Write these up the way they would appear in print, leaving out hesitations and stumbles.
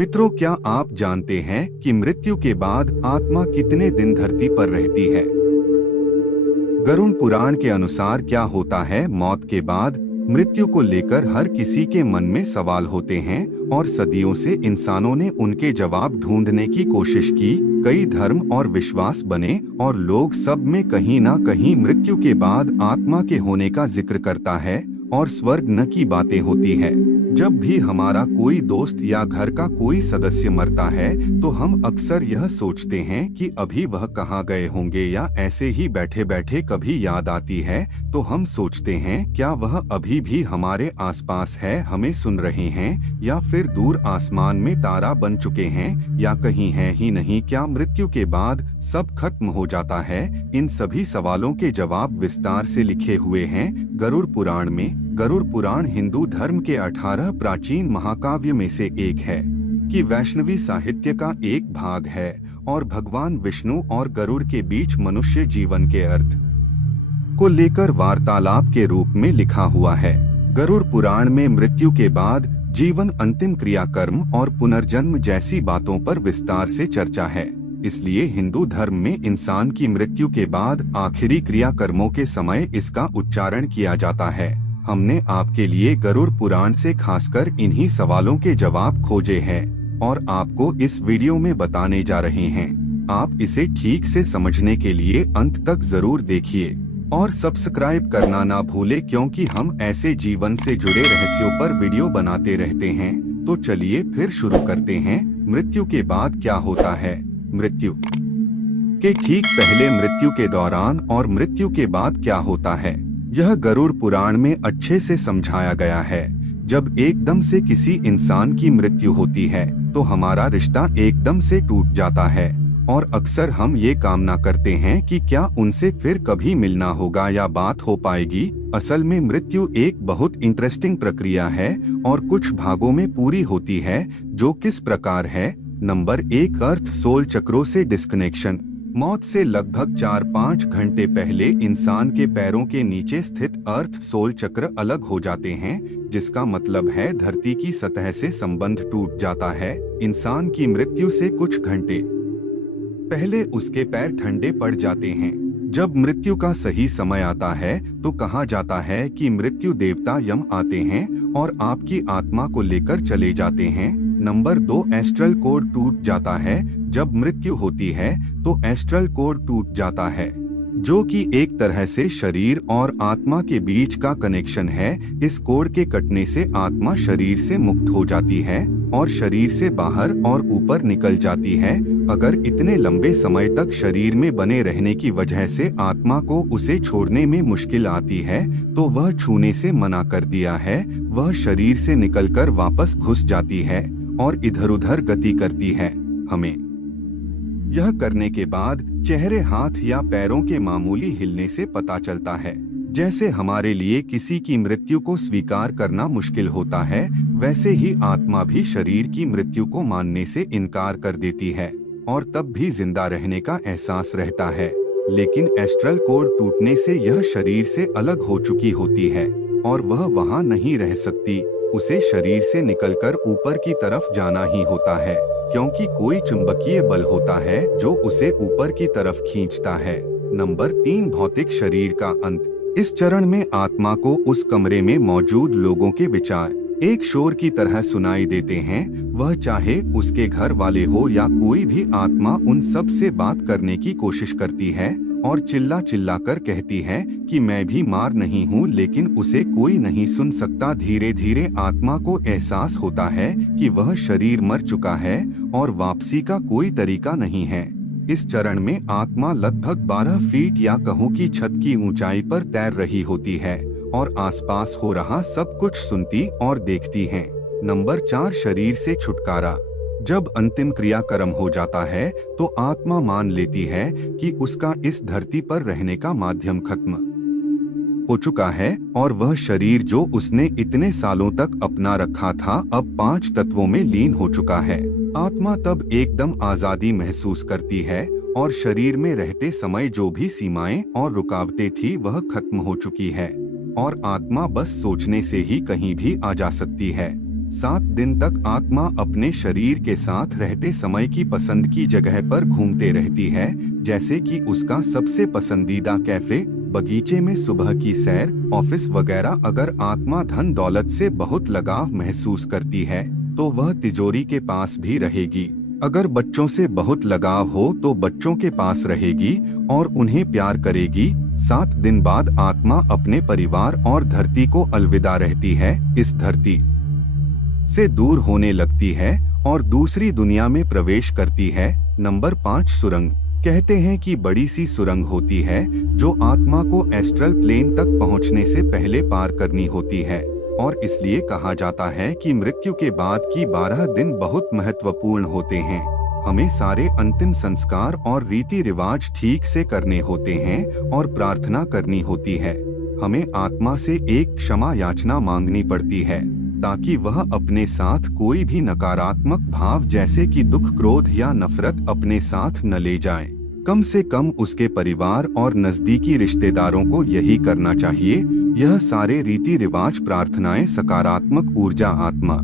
मित्रों, क्या आप जानते हैं कि मृत्यु के बाद आत्मा कितने दिन धरती पर रहती है? गरुड़ पुराण के अनुसार क्या होता है मौत के बाद? मृत्यु को लेकर हर किसी के मन में सवाल होते हैं और सदियों से इंसानों ने उनके जवाब ढूंढने की कोशिश की। कई धर्म और विश्वास बने और लोग सब में कहीं ना कहीं मृत्यु के बाद आत्मा के होने का जिक्र करता है और स्वर्ग न की बातें होती है। जब भी हमारा कोई दोस्त या घर का कोई सदस्य मरता है तो हम अक्सर यह सोचते हैं कि अभी वह कहाँ गए होंगे, या ऐसे ही बैठे बैठे कभी याद आती है तो हम सोचते हैं क्या वह अभी भी हमारे आसपास है, हमें सुन रहे हैं, या फिर दूर आसमान में तारा बन चुके हैं, या कहीं है ही नहीं। क्या मृत्यु के बाद सब खत्म हो जाता है? इन सभी सवालों के जवाब विस्तार से लिखे हुए हैं गरुड़ पुराण में। गरुड़ पुराण हिंदू धर्म के 18 प्राचीन महाकाव्य में से एक है कि वैष्णवी साहित्य का एक भाग है और भगवान विष्णु और गरुड़ के बीच मनुष्य जीवन के अर्थ को लेकर वार्तालाप के रूप में लिखा हुआ है। गरुड़ पुराण में मृत्यु के बाद जीवन, अंतिम क्रियाकर्म और पुनर्जन्म जैसी बातों पर विस्तार से चर्चा है। इसलिए हिंदू धर्म में इंसान की मृत्यु के बाद आखिरी क्रियाकर्मों के समय इसका उच्चारण किया जाता है। हमने आपके लिए गरुड़ पुराण से खासकर इन्हीं सवालों के जवाब खोजे हैं और आपको इस वीडियो में बताने जा रहे हैं। आप इसे ठीक से समझने के लिए अंत तक जरूर देखिए और सब्सक्राइब करना ना भूले, क्योंकि हम ऐसे जीवन से जुड़े रहस्यों पर वीडियो बनाते रहते हैं। तो चलिए फिर शुरू करते हैं। मृत्यु के बाद क्या होता है? मृत्यु के ठीक पहले, मृत्यु के दौरान और मृत्यु के बाद क्या होता है, यह गरुड़ पुराण में अच्छे से समझाया गया है। जब एकदम से किसी इंसान की मृत्यु होती है तो हमारा रिश्ता एकदम से टूट जाता है और अक्सर हम ये कामना करते हैं कि क्या उनसे फिर कभी मिलना होगा या बात हो पाएगी। असल में मृत्यु एक बहुत इंटरेस्टिंग प्रक्रिया है और कुछ भागों में पूरी होती है, जो किस प्रकार है। नंबर 1, अर्थ सोल चक्रों से डिस्कनेक्शन। मौत से लगभग 4-5 घंटे पहले इंसान के पैरों के नीचे स्थित अर्थ सोल चक्र अलग हो जाते हैं, जिसका मतलब है धरती की सतह से संबंध टूट जाता है। इंसान की मृत्यु से कुछ घंटे पहले उसके पैर ठंडे पड़ जाते हैं। जब मृत्यु का सही समय आता है तो कहा जाता है कि मृत्यु देवता यम आते हैं और आपकी आत्मा को लेकर चले जाते हैं। नंबर 2, एस्ट्रल कोड टूट जाता है। जब मृत्यु होती है तो एस्ट्रल कोड टूट जाता है, जो कि एक तरह से शरीर और आत्मा के बीच का कनेक्शन है। इस कोड के कटने से आत्मा शरीर से मुक्त हो जाती है और शरीर से बाहर और ऊपर निकल जाती है। अगर इतने लंबे समय तक शरीर में बने रहने की वजह से आत्मा को उसे छोड़ने में मुश्किल आती है तो वह छूने से मना कर दिया है। वह शरीर से निकलकर वापस घुस जाती है और इधर-उधर गति करती है। हमें यह करने के बाद चेहरे, हाथ या पैरों के मामूली हिलने से पता चलता है। जैसे हमारे लिए किसी की मृत्यु को स्वीकार करना मुश्किल होता है, वैसे ही आत्मा भी शरीर की मृत्यु को मानने से इनकार कर देती है और तब भी जिंदा रहने का एहसास रहता है। लेकिन एस्ट्रल कोड टूटने से यह शरीर से अलग हो चुकी होती है और वह वहां नहीं रह सकती। उसे शरीर से निकलकर ऊपर की तरफ जाना ही होता है, क्योंकि कोई चुंबकीय बल होता है जो उसे ऊपर की तरफ खींचता है। नंबर 3, भौतिक शरीर का अंत। इस चरण में आत्मा को उस कमरे में मौजूद लोगों के विचार एक शोर की तरह सुनाई देते हैं। वह चाहे उसके घर वाले हो या कोई भी आत्मा उन सब से बात करने की कोशिश करती है और चिल्ला चिल्ला कर कहती है कि मैं भी मार नहीं हूँ, लेकिन उसे कोई नहीं सुन सकता। धीरे धीरे आत्मा को एहसास होता है कि वह शरीर मर चुका है और वापसी का कोई तरीका नहीं है। इस चरण में आत्मा लगभग 12 फीट या कहूँ की छत की ऊंचाई पर तैर रही होती है और आसपास हो रहा सब कुछ सुनती और देखती है। नंबर 4, शरीर से छुटकारा। जब अंतिम क्रियाकर्म हो जाता है तो आत्मा मान लेती है कि उसका इस धरती पर रहने का माध्यम खत्म हो चुका है और वह शरीर जो उसने इतने सालों तक अपना रखा था अब 5 तत्वों में लीन हो चुका है। आत्मा तब एकदम आजादी महसूस करती है और शरीर में रहते समय जो भी सीमाएं और रुकावटें थी वह खत्म हो चुकी है और आत्मा बस सोचने से ही कहीं भी आ जा सकती है। 7 दिन तक आत्मा अपने शरीर के साथ रहते समय की पसंद की जगह पर घूमते रहती है, जैसे कि उसका सबसे पसंदीदा कैफे, बगीचे में सुबह की सैर, ऑफिस वगैरह। अगर आत्मा धन दौलत से बहुत लगाव महसूस करती है तो वह तिजोरी के पास भी रहेगी। अगर बच्चों से बहुत लगाव हो तो बच्चों के पास रहेगी और उन्हें प्यार करेगी। 7 दिन बाद आत्मा अपने परिवार और धरती को अलविदा रहती है, इस धरती से दूर होने लगती है और दूसरी दुनिया में प्रवेश करती है। नंबर 5, सुरंग। कहते हैं कि बड़ी सी सुरंग होती है जो आत्मा को एस्ट्रल प्लेन तक पहुंचने से पहले पार करनी होती है, और इसलिए कहा जाता है कि मृत्यु के बाद की 12 दिन बहुत महत्वपूर्ण होते हैं। हमें सारे अंतिम संस्कार और रीति रिवाज ठीक से करने होते हैं और प्रार्थना करनी होती है। हमें आत्मा से एक क्षमा याचना मांगनी पड़ती है ताकि वह अपने साथ कोई भी नकारात्मक भाव जैसे कि दुख, क्रोध या नफरत अपने साथ न ले जाए। कम से कम उसके परिवार और नजदीकी रिश्तेदारों को यही करना चाहिए। यह सारे रीति रिवाज, प्रार्थनाएं सकारात्मक ऊर्जा आत्मा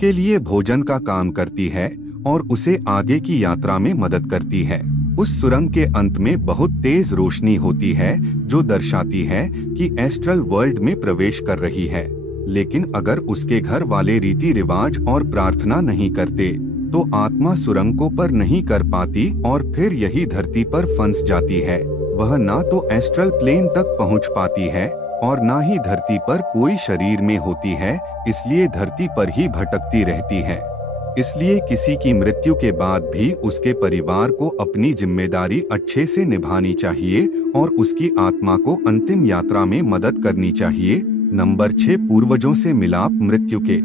के लिए भोजन का काम करती है और उसे आगे की यात्रा में मदद करती है। उस सुरंग के अंत में बहुत तेज रोशनी होती है जो दर्शाती है कि एस्ट्रल वर्ल्ड में प्रवेश कर रही है। लेकिन अगर उसके घर वाले रीति रिवाज और प्रार्थना नहीं करते तो आत्मा सुरंग को पार नहीं कर पाती और फिर यही धरती पर फंस जाती है। वह ना तो एस्ट्रल प्लेन तक पहुंच पाती है और ना ही धरती पर कोई शरीर में होती है, इसलिए धरती पर ही भटकती रहती है। इसलिए किसी की मृत्यु के बाद भी उसके परिवार को अपनी जिम्मेदारी अच्छे से निभानी चाहिए और उसकी आत्मा को अंतिम यात्रा में मदद करनी चाहिए। नंबर 6, पूर्वजों से मिलाप। मृत्यु के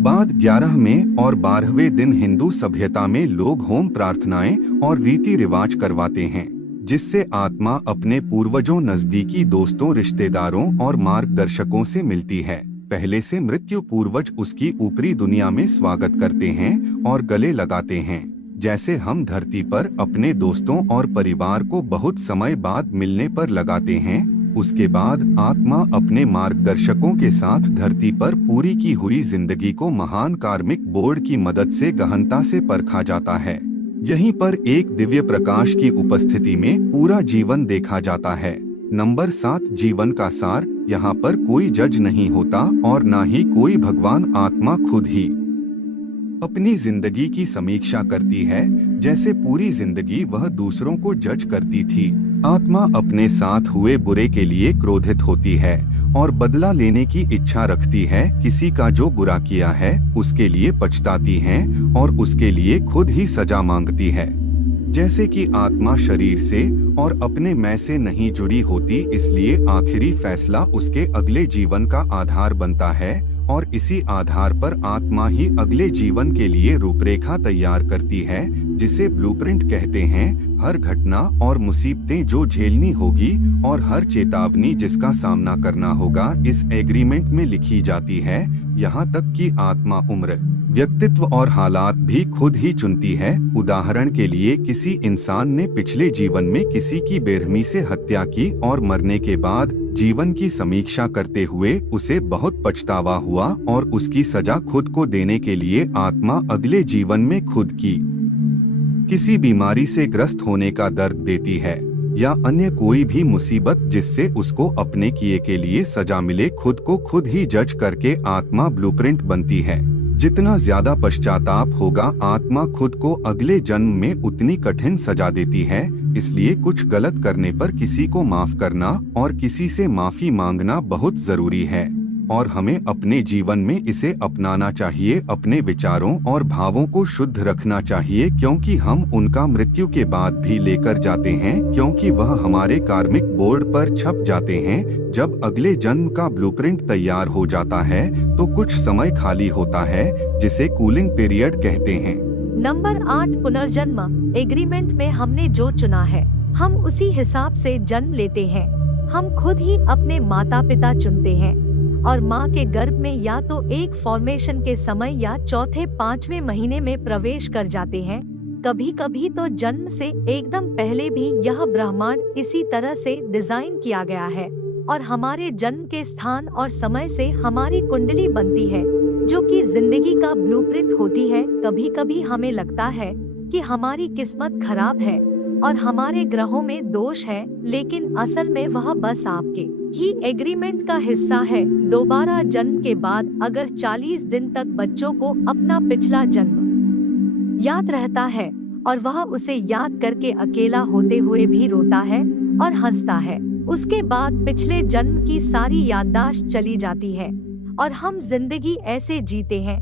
बाद 11वें और 12वें दिन हिंदू सभ्यता में लोग होम, प्रार्थनाएं और रीति रिवाज करवाते हैं, जिससे आत्मा अपने पूर्वजों, नजदीकी दोस्तों, रिश्तेदारों और मार्गदर्शकों से मिलती है। पहले से मृत्यु पूर्वज उसकी ऊपरी दुनिया में स्वागत करते हैं और गले लगाते हैं, जैसे हम धरती पर अपने दोस्तों और परिवार को बहुत समय बाद मिलने पर लगाते हैं। उसके बाद आत्मा अपने मार्गदर्शकों के साथ धरती पर पूरी की हुई जिंदगी को महान कार्मिक बोर्ड की मदद से गहनता से परखा जाता है। यहीं पर एक दिव्य प्रकाश की उपस्थिति में पूरा जीवन देखा जाता है। नंबर 7, जीवन का सार। यहाँ पर कोई जज नहीं होता और ना ही कोई भगवान। आत्मा खुद ही अपनी जिंदगी की समीक्षा करती है, जैसे पूरी जिंदगी वह दूसरों को जज करती थी। आत्मा अपने साथ हुए बुरे के लिए क्रोधित होती है और बदला लेने की इच्छा रखती है। किसी का जो बुरा किया है उसके लिए पछताती है और उसके लिए खुद ही सजा मांगती है। जैसे कि आत्मा शरीर से और अपने मैं से नहीं जुड़ी होती, इसलिए आखिरी फैसला उसके अगले जीवन का आधार बनता है और इसी आधार पर आत्मा ही अगले जीवन के लिए रूपरेखा तैयार करती है, जिसे ब्लूप्रिंट कहते हैं। हर घटना और मुसीबतें जो झेलनी होगी और हर चेतावनी जिसका सामना करना होगा इस एग्रीमेंट में लिखी जाती है। यहाँ तक कि आत्मा उम्र, व्यक्तित्व और हालात भी खुद ही चुनती है। उदाहरण के लिए किसी इंसान ने पिछले जीवन में किसी की बेरहमी से हत्या की और मरने के बाद जीवन की समीक्षा करते हुए उसे बहुत पछतावा हुआ और उसकी सजा खुद को देने के लिए आत्मा अगले जीवन में खुद की किसी बीमारी से ग्रस्त होने का दर्द देती है या अन्य कोई भी मुसीबत जिससे उसको अपने किए के लिए सजा मिले, खुद को खुद ही जज करके आत्मा ब्लूप्रिंट बनती है। जितना ज्यादा पश्चाताप होगा आत्मा खुद को अगले जन्म में उतनी कठिन सजा देती है। इसलिए कुछ गलत करने पर किसी को माफ करना और किसी से माफी मांगना बहुत जरूरी है और हमें अपने जीवन में इसे अपनाना चाहिए। अपने विचारों और भावों को शुद्ध रखना चाहिए क्योंकि हम उनका मृत्यु के बाद भी लेकर जाते हैं, क्योंकि वह हमारे कार्मिक बोर्ड पर छप जाते हैं। जब अगले जन्म का ब्लूप्रिंट तैयार हो जाता है तो कुछ समय खाली होता है जिसे कूलिंग पीरियड कहते हैं। नंबर 8, पुनर्जन्म। एग्रीमेंट में हमने जो चुना है हम उसी हिसाब से जन्म लेते हैं। हम खुद ही अपने माता पिता चुनते हैं और माँ के गर्भ में या तो एक फॉर्मेशन के समय या चौथे 5वें महीने में प्रवेश कर जाते हैं। कभी कभी तो जन्म से एकदम पहले भी यह ब्रह्मांड इसी तरह से डिजाइन किया गया है और हमारे जन्म के स्थान और समय से हमारी कुंडली बनती है। जो कि जिंदगी का ब्लूप्रिंट होती है। कभी कभी हमें लगता है कि हमारी किस्मत खराब है और हमारे ग्रहों में दोष है, लेकिन असल में वह बस आपके ही एग्रीमेंट का हिस्सा है। दोबारा जन्म के बाद अगर 40 दिन तक बच्चों को अपना पिछला जन्म याद रहता है और वह उसे याद करके अकेला होते हुए भी रोता है और हंसता है, उसके बाद पिछले जन्म की सारी याददाश्त चली जाती है और हम जिंदगी ऐसे जीते हैं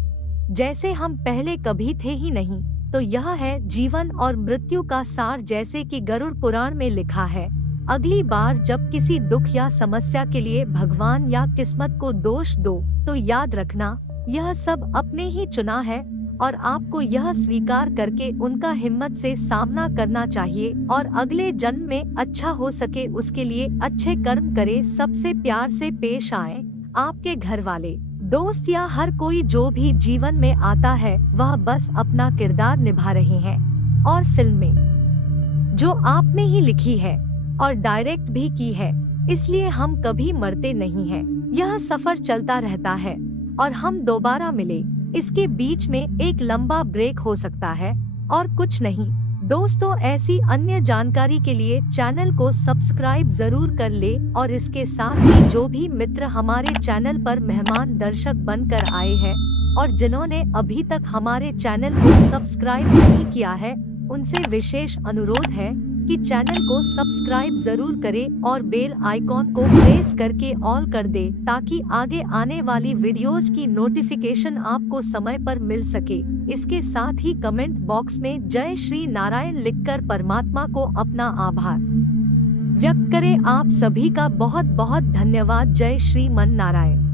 जैसे हम पहले कभी थे ही नहीं। तो यह है जीवन और मृत्यु का सार, जैसे कि गरुड़ पुराण में लिखा है। अगली बार जब किसी दुख या समस्या के लिए भगवान या किस्मत को दोष दो तो याद रखना यह सब अपने ही चुना है और आपको यह स्वीकार करके उनका हिम्मत से सामना करना चाहिए और अगले जन्म में अच्छा हो सके उसके लिए अच्छे कर्म करे। सबसे प्यार से पेश आए आपके घर वाले, दोस्त या हर कोई जो भी जीवन में आता है वह बस अपना किरदार निभा रहे हैं। और फिल्म में जो आपने ही लिखी है और डायरेक्ट भी की है, इसलिए हम कभी मरते नहीं हैं। यह सफर चलता रहता है और हम दोबारा मिले। इसके बीच में एक लंबा ब्रेक हो सकता है और कुछ नहीं। दोस्तों, ऐसी अन्य जानकारी के लिए चैनल को सब्सक्राइब जरूर कर ले और इसके साथ ही जो भी मित्र हमारे चैनल पर मेहमान दर्शक बनकर आए हैं और जिन्होंने अभी तक हमारे चैनल को सब्सक्राइब नहीं किया है, उनसे विशेष अनुरोध है कि चैनल को सब्सक्राइब जरूर करें और बेल आइकॉन को प्रेस करके ऑल कर दे, ताकि आगे आने वाली वीडियोज की नोटिफिकेशन आपको समय पर मिल सके। इसके साथ ही कमेंट बॉक्स में जय श्री नारायण लिखकर परमात्मा को अपना आभार व्यक्त करें। आप सभी का बहुत बहुत धन्यवाद। जय श्री मन नारायण।